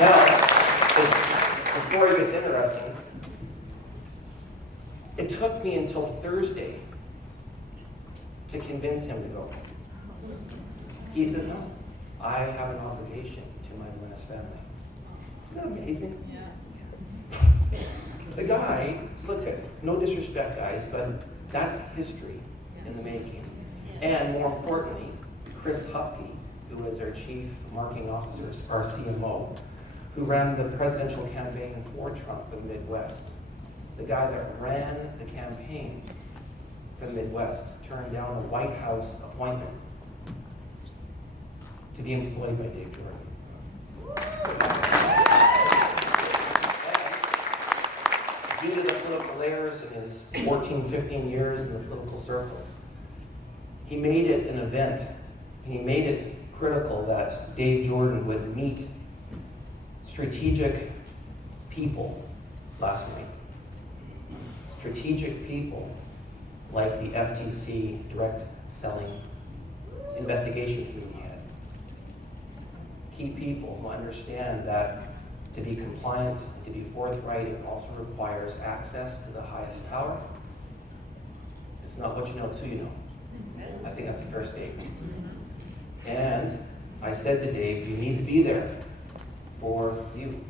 Now, the story gets interesting. It took me until Thursday to convince him to go. He says, no, I have an obligation to my Venice family. Isn't that amazing? Yes. The guy, look at, no disrespect guys, but that's history in the making. And more importantly, Chris Hupke, who is our chief marketing officer, our CMO, who ran the presidential campaign for Trump in the Midwest. The guy that ran the campaign for the Midwest turned down a White House appointment to be employed by Dave Jordan. Due to the political layers in his 14, 15 years in the political circles, he made it an event. He made it critical that Dave Jordan would meet strategic people last night. Strategic people like the FTC direct selling investigation committee head. Key people who understand that to be compliant, to be forthright, it also requires access to the highest power. It's not what you know, it's who you know. I think that's a fair statement. And I said to Dave, you need to be there for you.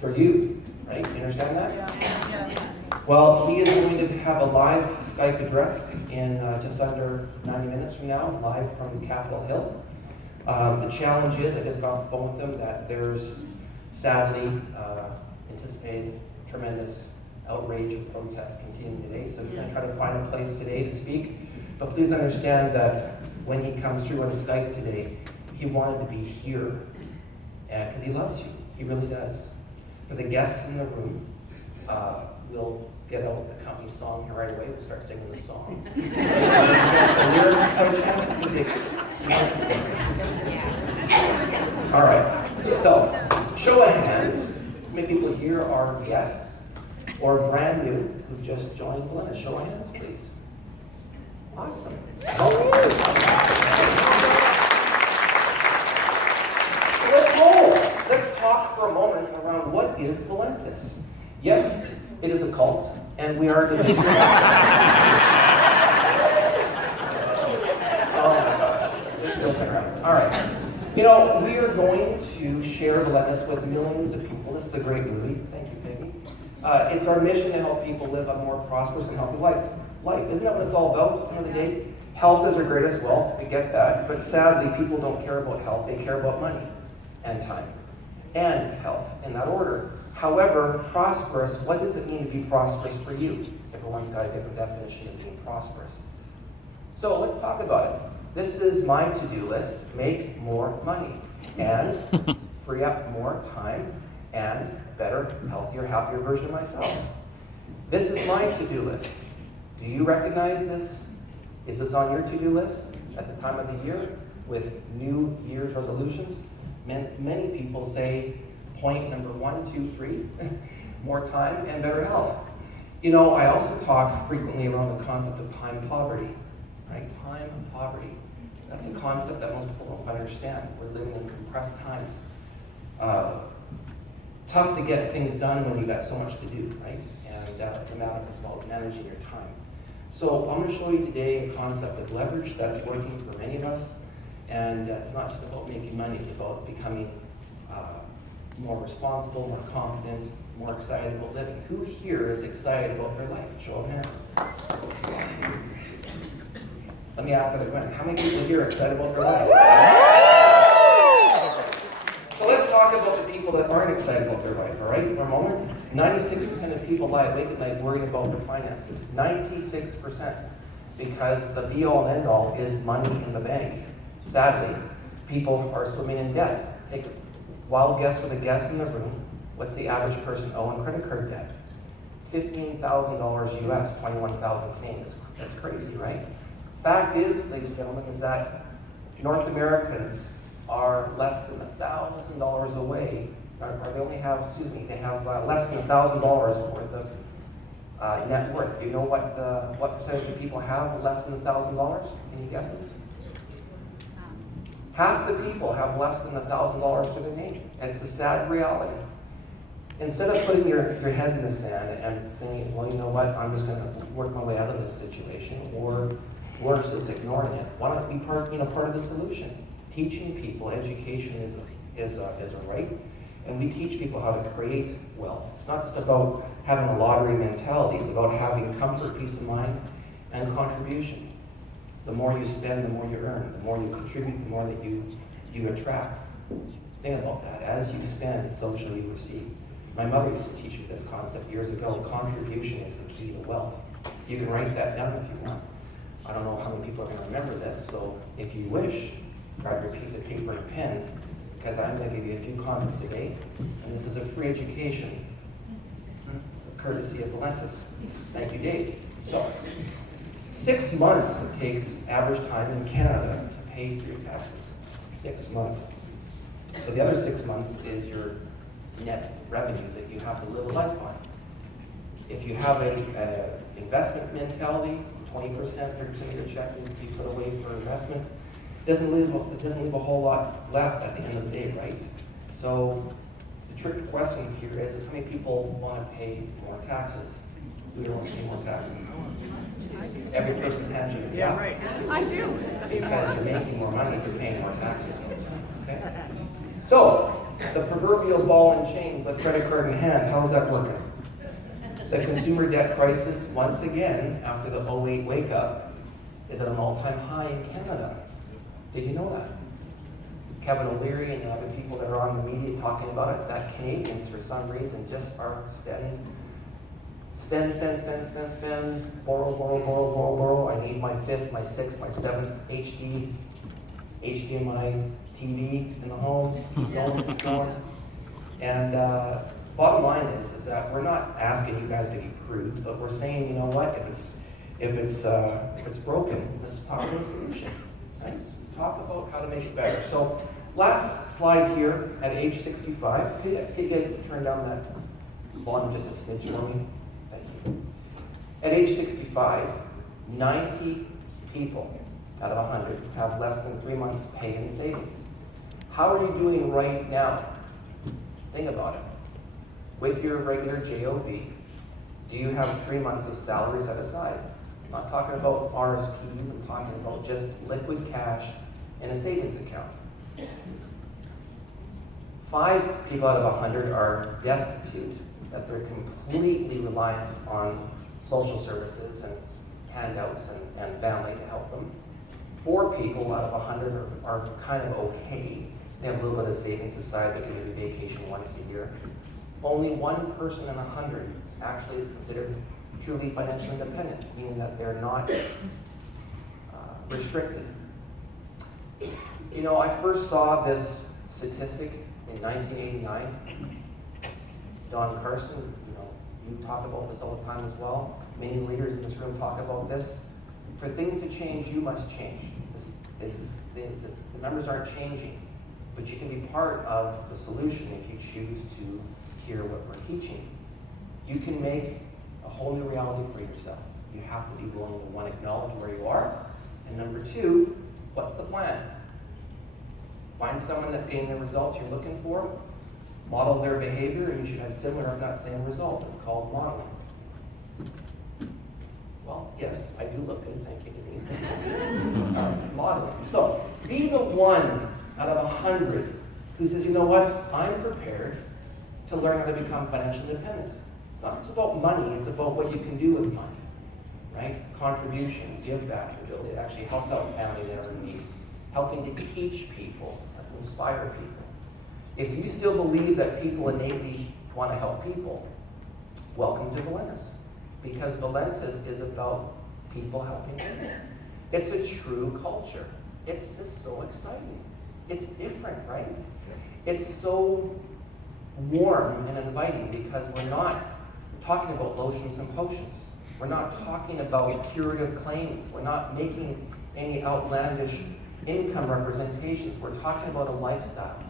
For you, right? You understand that? Yeah. Well, he is going to have a live Skype address in just under 90 minutes from now, live from Capitol Hill. The challenge is, I just got off the phone with him, that there's sadly anticipated tremendous outrage and protest continuing today. So he's going to try to find a place today to speak. But please understand that when he comes through on Skype today, he wanted to be here because he loves you. He really does. For the guests in the room, we'll get out the company song here right away. We'll start singing the song. The lyrics have a chance to be. All right. So, show of hands. How many people here are guests or brand new who've just joined Glenn? Show of hands, please. Awesome. So let's roll. Let's talk for a moment around what is Valentis. Yes, it is a cult, and we are division. Oh my gosh, just joking around. All right. You know, we are going to share Valentis with millions of people. This is a great movie. Thank you, Peggy. It's our mission to help people live a more prosperous and healthy life. Isn't that what it's all about at the end of the day? Health is our greatest wealth, we get that. But sadly, people don't care about health. They care about money and time and health in that order. However, prosperous, what does it mean to be prosperous for you? Everyone's got a different definition of being prosperous. So let's talk about it. This is my to-do list. Make more money and free up more time and better, healthier, happier version of myself. This is my to-do list. Do you recognize this? Is this on your to-do list at the time of the year with New Year's resolutions? Many people say point number 1, 2, 3, more time and better health. You know, I also talk frequently around the concept of time poverty, right? Time poverty. That's a concept that most people don't quite understand. We're living in compressed times. Tough to get things done when you've got so much to do, right? And it's a matter of about managing your time. So I'm going to show you today a concept of leverage that's working for many of us. And it's not just about making money, it's about becoming more responsible, more competent, more excited about living. Who here is excited about their life? Show of hands. Let me ask that again. How many people here are excited about their life? So let's talk about the people that aren't excited about their life, all right, for a moment. 96% of people lie awake at night worrying about their finances. 96%. Because the be-all and end-all is money in the bank. Sadly, people are swimming in debt. Take a wild guess for the guests in the room. What's the average person owe in credit card debt? $15,000 US, 21,000 Canadian. That's crazy, right? Fact is, ladies and gentlemen, is that North Americans are less than $1,000 away, or they only have, they have less than $1,000 worth of net worth. Do you know what percentage of people have less than $1,000? Any guesses? Half the people have less than $1,000 to their name. It's a sad reality. Instead of putting your head in the sand and saying, well, you know what, I'm just going to work my way out of this situation, or worse, just ignoring it, why not be part of the solution? Teaching people education is a right, and we teach people how to create wealth. It's not just about having a lottery mentality, it's about having comfort, peace of mind, and contribution. The more you spend, the more you earn. The more you contribute, the more that you attract. Think about that. As you spend, so shall you receive. My mother used to teach me this concept years ago. Contribution is the key to wealth. You can write that down if you want. I don't know how many people are going to remember this, so if you wish, grab your piece of paper and pen, because I'm going to give you a few concepts today, and this is a free education, courtesy of Valentis. Thank you, Dave. So, 6 months it takes average time in Canada to pay for your taxes. 6 months. So the other 6 months is your net revenues that you have to live a life on. If you have an investment mentality, 20%, 30% of your check needs to be put away for investment. It doesn't leave a whole lot left at the end of the day, right? So the trick question here is how many people want to pay more taxes? Who wants to pay more taxes? Every person's hand should be up. Right. I do. Because you're making more money if you're paying more taxes. Okay? So, the proverbial ball and chain with credit card in hand, how's that working? The consumer debt crisis, once again, after the '08 wake up, is at an all-time high in Canada. Did you know that? Kevin O'Leary and the other people that are on the media talking about it, that Canadians, for some reason, just are spend, borrow. I need my 5th, my 6th, my 7th HDMI TV in the home. Keep going. And bottom line is that we're not asking you guys to be prudes, but we're saying, you know what, if it's broken, let's talk about a solution. Right? Let's talk about how to make it better. So last slide here, at age 65, can you guys turn down that volume just a smidge for me? Thank you. At age 65, 90 people out of 100 have less than 3 months pay in savings. How are you doing right now? Think about it. With your regular JOB, do you have 3 months of salary set aside? I'm not talking about RSPs, I'm talking about just liquid cash in a savings account. 5 people out of 100 are destitute, that they're completely reliant on social services and handouts and family to help them. 4 people out of 100 are kind of okay. They have a little bit of savings aside, they can maybe vacation once a year. Only 1 person in 100 actually is considered truly financially independent, meaning that they're not restricted. You know, I first saw this statistic in 1989. Don Carson, you talk about this all the time as well. Many leaders in this room talk about this. For things to change, you must change. The numbers aren't changing, but you can be part of the solution if you choose to hear what we're teaching. You can make a whole new reality for yourself. You have to be willing to, 1, acknowledge where you are, and number 2, what's the plan? Find someone that's getting the results you're looking for, model their behavior, and you should have similar, if not same results. It's called modeling. Well, yes, I do look good, thank you, Denise. Modeling. So, be the 1 out of 100 who says, you know what, I'm prepared to learn how to become financially independent. It's not just about money, it's about what you can do with money, right? Contribution, give back, your ability to actually help out family that are in need, helping to teach people, to inspire people. If you still believe that people innately want to help people, welcome to Valentis, because Valentis is about people helping people. It's a true culture. It's just so exciting. It's different, right? It's so warm and inviting because we're not talking about lotions and potions. We're not talking about curative claims. We're not making any outlandish income representations. We're talking about a lifestyle.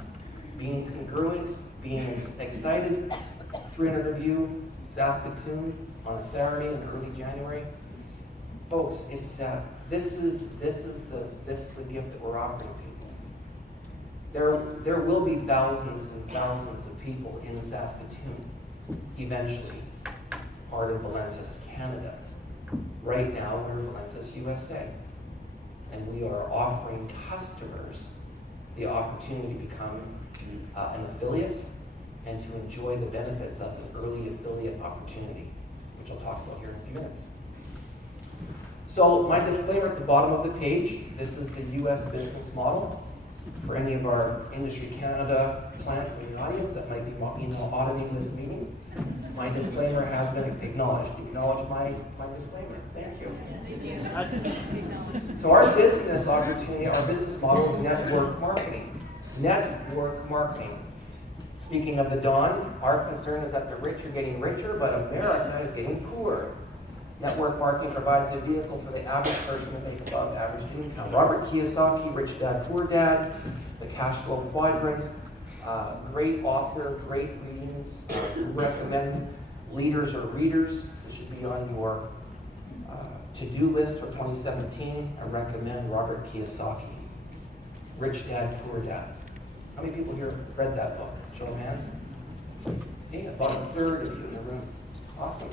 Being congruent, being excited. 300 of you, Saskatoon, on a Saturday in early January. Folks, it's this is the gift that we're offering people. There will be thousands and thousands of people in Saskatoon, eventually, part of Valentis Canada. Right now, we're Valentis USA. And we are offering customers the opportunity to become an affiliate and to enjoy the benefits of an early affiliate opportunity, which I'll talk about here in a few minutes. So my disclaimer at the bottom of the page, this is the US business model. For any of our Industry Canada clients in the audience that might be auditing this meeting, my disclaimer has been acknowledged. Acknowledge my disclaimer. Thank you. So our business opportunity, our business model is network marketing. Network marketing. Speaking of the Don, our concern is that the rich are getting richer, but America is getting poorer. Network marketing provides a vehicle for the average person to make above average income. Robert Kiyosaki, Rich Dad, Poor Dad, The Cash Flow Quadrant, great author, great readings. Recommend leaders or readers. This should be on your to-do list for 2017. I recommend Robert Kiyosaki, Rich Dad, Poor Dad. How many people here have read that book? Show of hands. Okay, about a third of you in the room. Awesome.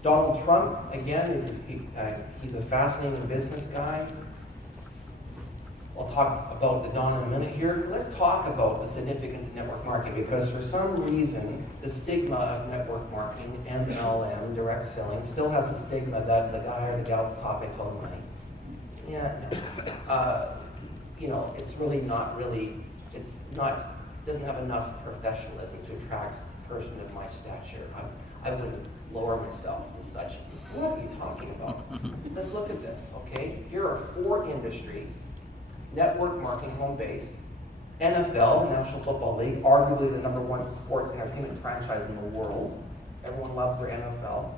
Donald Trump, again, he's a fascinating business guy. I'll talk about the Don in a minute here. Let's talk about the significance of network marketing, because for some reason, the stigma of network marketing, MLM, direct selling, still has a stigma that the guy or the gal at the top makes all the money. Yeah, no. It's really not really, doesn't have enough professionalism to attract a person of my stature. I wouldn't lower myself to such. What are you talking about? Let's look at this, okay? Here are 4 industries. Network marketing, home base. NFL, National Football League, arguably the #1 sports entertainment franchise in the world. Everyone loves their NFL.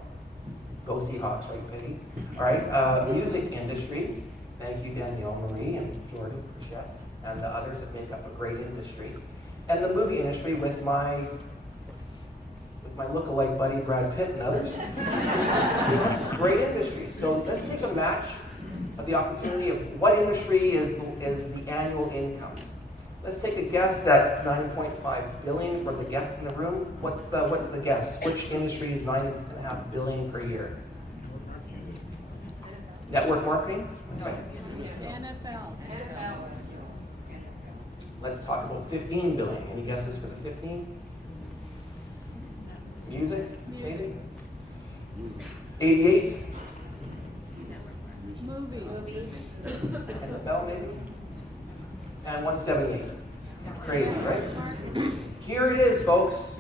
Go Seahawks, right, Peggy? All right, music industry. Thank you, Danielle Marie and Jordan, Jeff, and the others that make up a great industry. And the movie industry with my look-alike buddy Brad Pitt and others. Great industry. So let's take a match of the opportunity of what industry is the annual income. Let's take a guess at 9.5 billion for the guests in the room. What's the guess? Which industry is 9.5 billion per year? Network marketing? Okay. NFL. Let's talk about 15 billion. Any guesses for the 15? Music, maybe? 88? Movies. NFL, maybe? And 178. Crazy, right? Here it is, folks.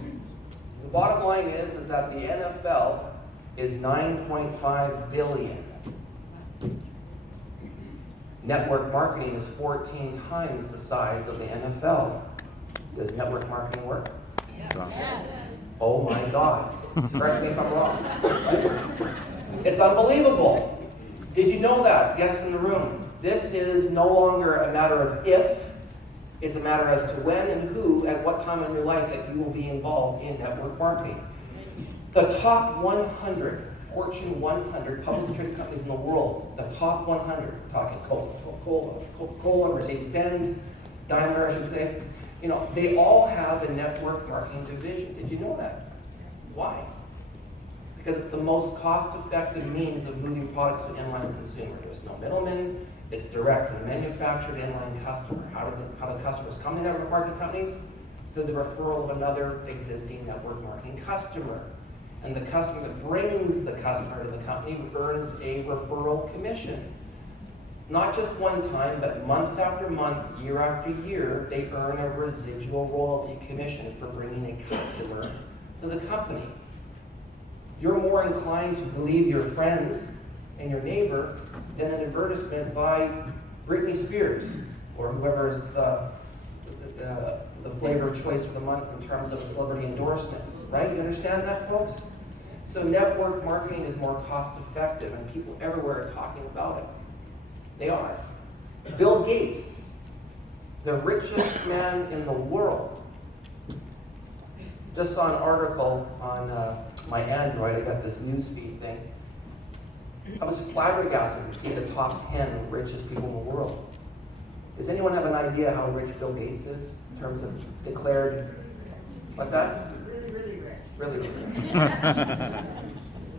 The bottom line is that the NFL is 9.5 billion. Network marketing is 14 times the size of the NFL. Does network marketing work? Yes. Oh my God. Correct me if I'm wrong. It's unbelievable. Did you know that? Guests in the room. This is no longer a matter of if, it's a matter as to when and who, at what time in your life that you will be involved in network marketing. The top 100, Fortune 100 publicly traded companies in the world, the top 100, talking Coca-Cola, Mercedes-Benz, Daimler, I should say, they all have a network marketing division. Did you know that? Why? Because it's the most cost-effective means of moving products to end-line consumer. There's no middleman. It's direct to the manufactured end-line customer. How do customers come to network marketing companies? Through the referral of another existing network marketing customer. And the customer that brings the customer to the company earns a referral commission. Not just one time, but month after month, year after year, they earn a residual royalty commission for bringing a customer to the company. You're more inclined to believe your friends and your neighbor than an advertisement by Britney Spears or whoever is the flavor of choice for the month in terms of a celebrity endorsement, right? You understand that, folks? So network marketing is more cost effective, and people everywhere are talking about it. They are. Bill Gates, the richest man in the world. Just saw an article on my Android. I got this newsfeed thing. I was flabbergasted to see the top 10 richest people in the world. Does anyone have an idea how rich Bill Gates is in terms of declared, what's that? Really, really rich. Really rich.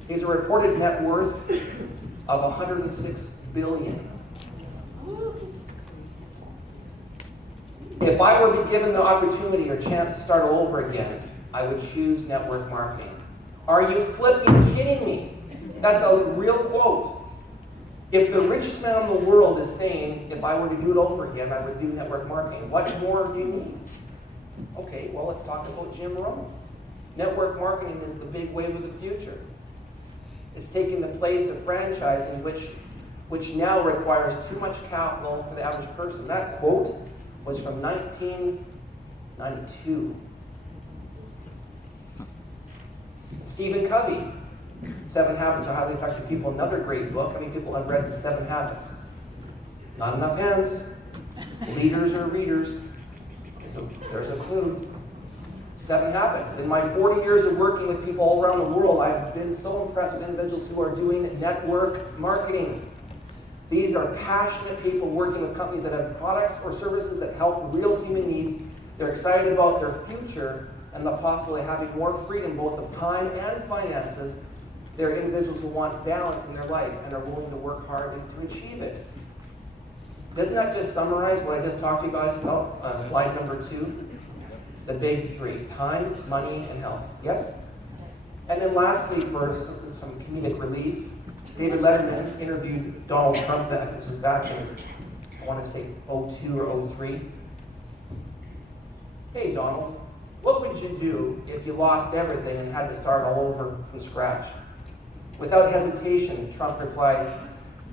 He's a reported net worth of 106 billion. If I were to be given the opportunity or chance to start all over again, I would choose network marketing. Are you flipping kidding me? That's a real quote. If the richest man in the world is saying, if I were to do it over again, I would do network marketing, what more do you need? Okay, well, let's talk about Jim Rohn. Network marketing is the big wave of the future. It's taking the place of franchising, which now requires too much capital for the average person. That quote was from 1992. Stephen Covey, 7 Habits of Highly Effective People, another great book. How many people have read the 7 Habits? Not enough hands. Leaders or readers? There's a clue. 7 Habits. In my 40 years of working with people all around the world, I've been so impressed with individuals who are doing network marketing. These are passionate people working with companies that have products or services that help real human needs. They're excited about their future and the possibility of having more freedom both of time and finances. They're individuals who want balance in their life and are willing to work hard to achieve it. Doesn't that just summarize what I just talked to you guys about? Slide number 2. The big 3, time, money, and health. Yes? And then lastly, for some comedic relief, David Letterman interviewed Donald Trump, this is back in, I want to say, 02 or 03. Hey, Donald, what would you do if you lost everything and had to start all over from scratch? Without hesitation, Trump replies,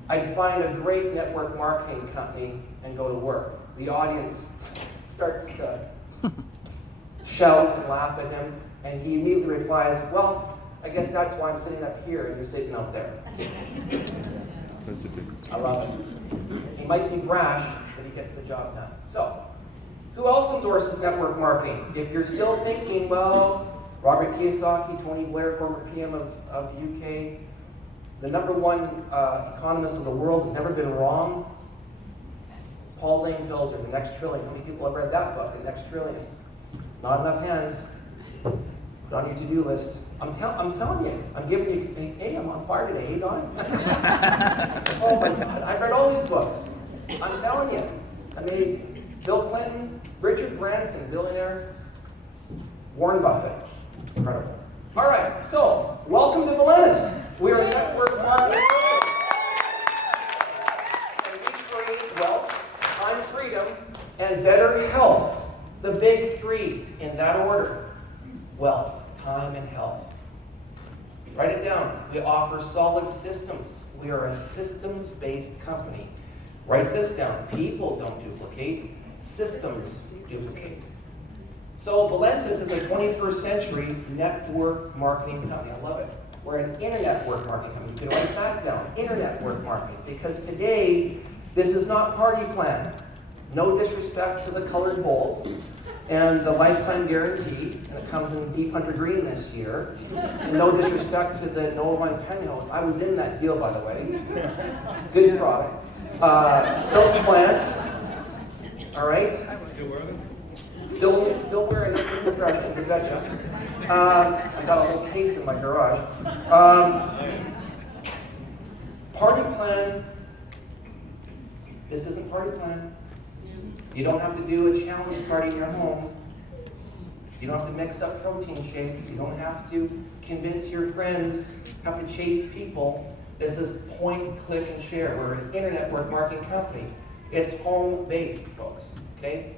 I'd find a great network marketing company and go to work. The audience starts to shout and laugh at him, and he immediately replies, well, I guess that's why I'm sitting up here and you're sitting out there. I love it. He might be brash, but he gets the job done. So, who else endorses network marketing? If you're still thinking, well, Robert Kiyosaki, Tony Blair, former PM of the UK, the #1 economist of the world, has never been wrong. Paul Zane Pilzer, The Next Trillion. How many people have read that book, The Next Trillion? Not enough hands. Put on your to-do list. I'm telling you, I'm giving you, hey, I'm on fire today, hey, Don? Oh my God, I've read all these books. I'm telling you, amazing. Bill Clinton, Richard Branson, billionaire, Warren Buffett, incredible. All right, so welcome to Valentis. We are a network marketing company. And we create wealth, time freedom, and better health. The big 3 in that order: wealth, time, and health. Write it down. We offer solid systems. We are a systems-based company. Write this down. People don't duplicate. Systems duplicate. So Valentis is a 21st century network marketing company. I love it. We're an internet work marketing company. You can write that down. Internet work marketing. Because today, this is not party plan. No disrespect to the colored bowls and the lifetime guarantee, and it comes in deep hunter green this year. And no disrespect to the Noah Wine Pennyhouse. I was in that deal, by the way. Good product. Silk plants. All right. Still wearing it in the brushing, you betcha. I got a whole case in my garage. Party plan. This isn't party plan. You don't have to do a challenge party in your home. You don't have to mix up protein shakes. You don't have to convince your friends, have to chase people. This is point, click, and share. We're an internet work marketing company. It's home-based, folks, okay?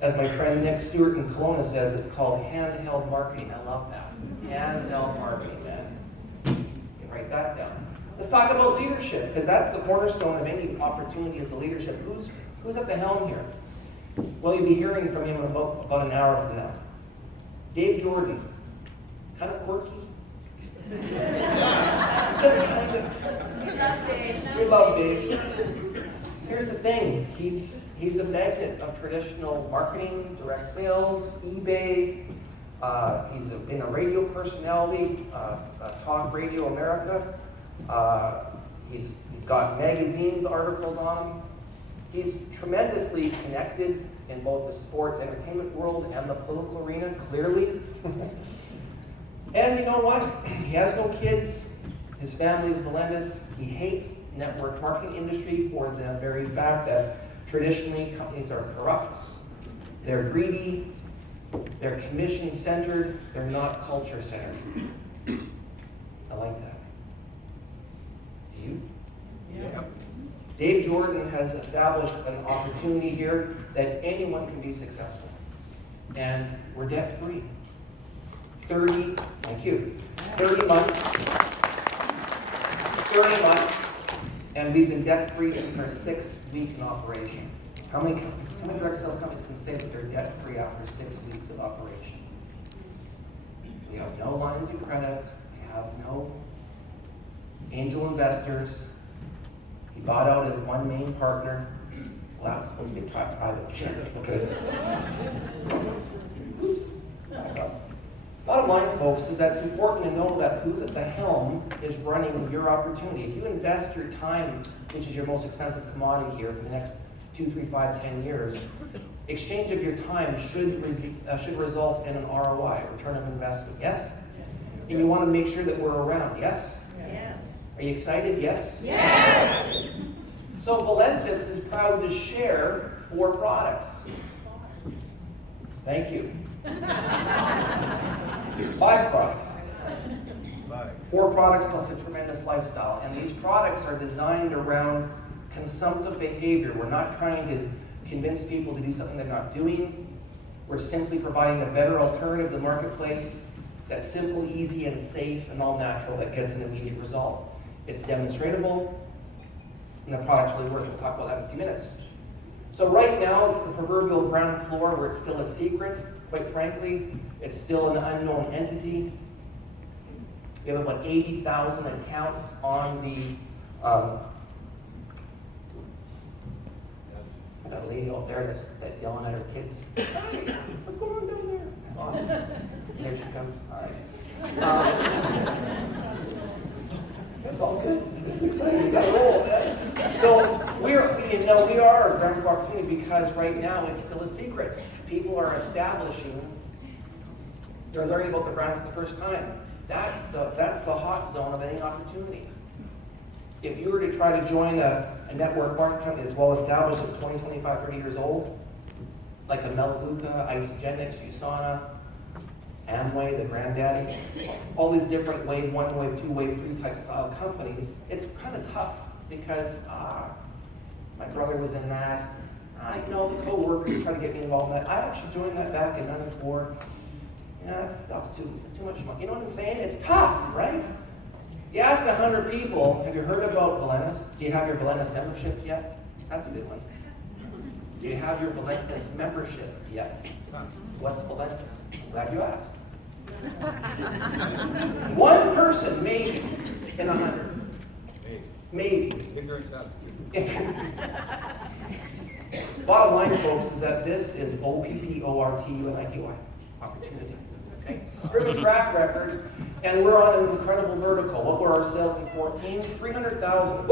As my friend Nick Stewart in Kelowna says, it's called handheld marketing. I love that. Handheld marketing, man. You can write that down. Let's talk about leadership, because that's the cornerstone of any opportunity is the leadership. Who's at the helm here? Well, you'll be hearing from him in about an hour from now. Dave Jordan. Kind of quirky. Just kind of. We love Dave. We love Dave. Here's the thing. He's a magnet of traditional marketing, direct sales, eBay. He's been a radio personality, Talk Radio America. He's got magazines, articles on him. He's tremendously connected in both the sports entertainment world and the political arena, clearly. And you know what? He has no kids. His family is Melendez. He hates network marketing industry for the very fact that traditionally companies are corrupt, they're greedy, they're commission-centered, they're not culture-centered. I like that. Do you? Yeah. Dave Jordan has established an opportunity here that anyone can be successful. And we're debt-free. 30 months, and we've been debt-free since our 6th week in operation. How many direct sales companies can say that they're debt-free after 6 weeks of operation? We have no lines of credit. We have no angel investors. He bought out his one main partner. Well, that was supposed to be private. Sure. Okay. Bottom line, folks, is that it's important to know that who's at the helm is running your opportunity. If you invest your time, which is your most expensive commodity here for the next 2, 3, 5, 10 years, exchange of your time should result in an ROI, return of investment, yes? And you want to make sure that we're around, yes? Yes. Are you excited, yes? Yes. So Valentis is proud to share 4 products. Thank you. 5 products. 4 products plus a tremendous lifestyle. And these products are designed around consumptive behavior. We're not trying to convince people to do something they're not doing. We're simply providing a better alternative to the marketplace that's simple, easy, and safe, and all natural that gets an immediate result. It's demonstratable, and the product's really working. We'll talk about that in a few minutes. So right now, it's the proverbial ground floor where it's still a secret. Quite frankly, it's still an unknown entity. We have about 80,000 accounts on the I got a lady out there that's yelling at her kids. Hey, what's going on down there? That's awesome. There she comes. All right. That's all good. This is exciting. We got to roll, man. So we are a ground floor opportunity because right now it's still a secret. People are establishing. They're learning about the brand for the first time. That's the hot zone of any opportunity. If you were to try to join a network marketing company that's well established, that's 20, 25, 30 years old, like a Melaleuca, Isagenix, USANA, Amway, the granddaddy, all these different wave 1, wave 2, wave 3 type style companies, it's kind of tough because my brother was in that. The co-worker tried to get me involved in that. I actually joined that back in 94. Yeah, that stuff's too much money. You know what I'm saying? It's tough, right? You ask 100 people, have you heard about Valentis? Do you have your Valentis membership yet? That's a good one. Do you have your Valentis membership yet? What's Valentis? I'm glad you asked. One person, maybe, in 100. Maybe. Bottom line, folks, is that this is OPPORTUNITY opportunity. Okay? Proven track record, and we're on an incredible vertical. What were our sales in 14? 300,000.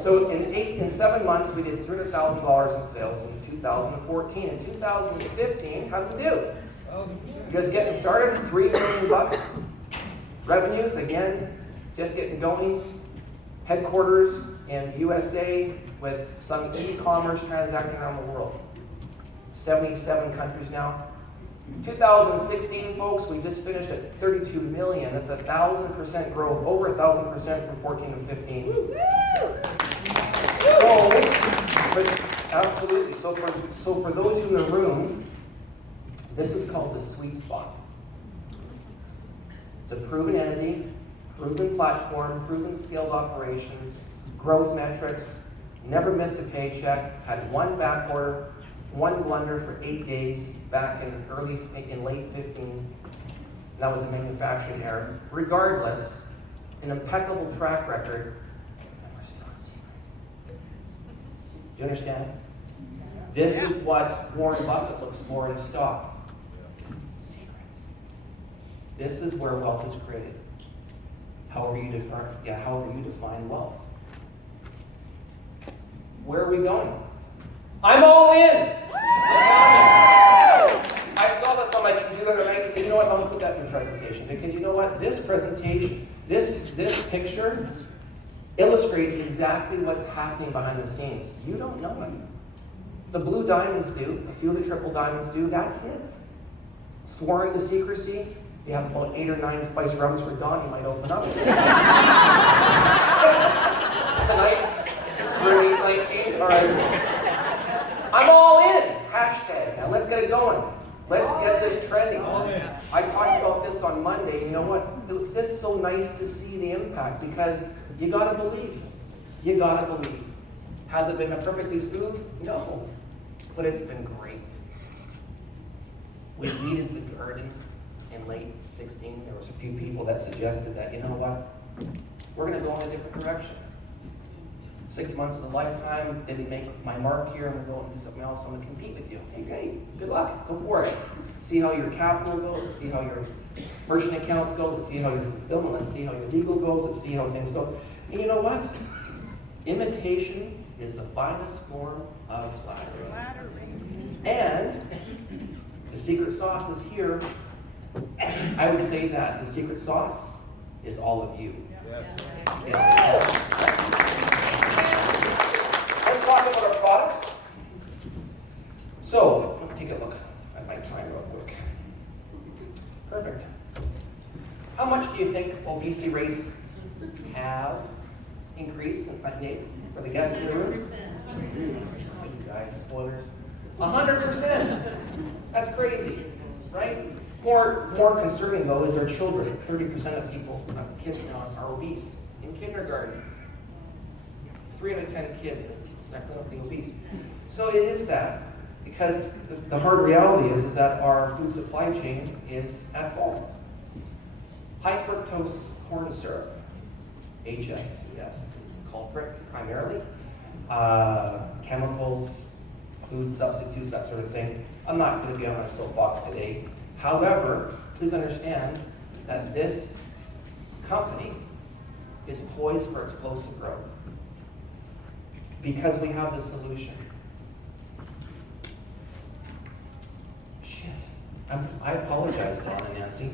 So in 7 months, we did $300,000 in sales in 2014. In 2015, how did we do? You guys getting started? $3 million revenues. Again, just getting going. Headquarters in USA with some e-commerce transacting around the world. 77 countries now. 2016, folks, we just finished at 32 million. That's 1,000% growth, over 1,000% from 14 to 15. Absolutely. So for those of you in the room, this is called the sweet spot. It's a proven entity, proven platform, proven scaled operations, growth metrics, never missed a paycheck, had one back order, one blunder for 8 days back in late 15. That was a manufacturing error. Regardless, an impeccable track record, and we're still a secret. Do you understand? This is what Warren Buffett looks for in stock. Secrets. This is where wealth is created. However you define wealth. Where are we going? I'm all in. I saw this on my computer the other night and said, you know what, I'm gonna put that in the presentation. Because you know what, this presentation, this picture illustrates exactly what's happening behind the scenes. You don't know it. The blue diamonds do, a few of the triple diamonds do, that's it. Sworn to secrecy, you have about 8 or 9 spice rums for Dawn, you might open up. Tonight, through 8/19, all right. I'm all in, hashtag. Now let's get it going. Let's get this trending. I talked about this on Monday. You know what? It's just so nice to see the impact because you gotta believe. You gotta believe. Has it been perfectly smooth? No. But it's been great. We weeded the garden in late 16. There was a few people that suggested that, you know what? We're gonna go in a different direction. 6 months of a lifetime, didn't make my mark here, and we're going to do something else. I'm going to compete with you. Hey, great. Good luck. Go for it. See how your capital goes. Let's see how your merchant accounts go. Let's see how your fulfillment. Let's see how your legal goes. Let's see how things go. And you know what? Imitation is the finest form of flattery. And the secret sauce is here. I would say that the secret sauce is all of you. Yes. Let's talk about our products. So, let me take a look at my time real quick. Perfect. How much do you think obesity rates have increased since 1980 for the guests in the room? You guys, spoilers. 100%. That's crazy, right? More concerning though is our children. 30% of people, kids now, are obese in kindergarten. 3 out of 10 kids are clinically obese. So it is sad because the hard reality is that our food supply chain is at fault. High fructose corn syrup, HFCS, is the culprit primarily. Chemicals, food substitutes, that sort of thing. I'm not going to be on a soapbox today. However, please understand that this company is poised for explosive growth because we have the solution. Shit. I apologize, Dawn and Nancy.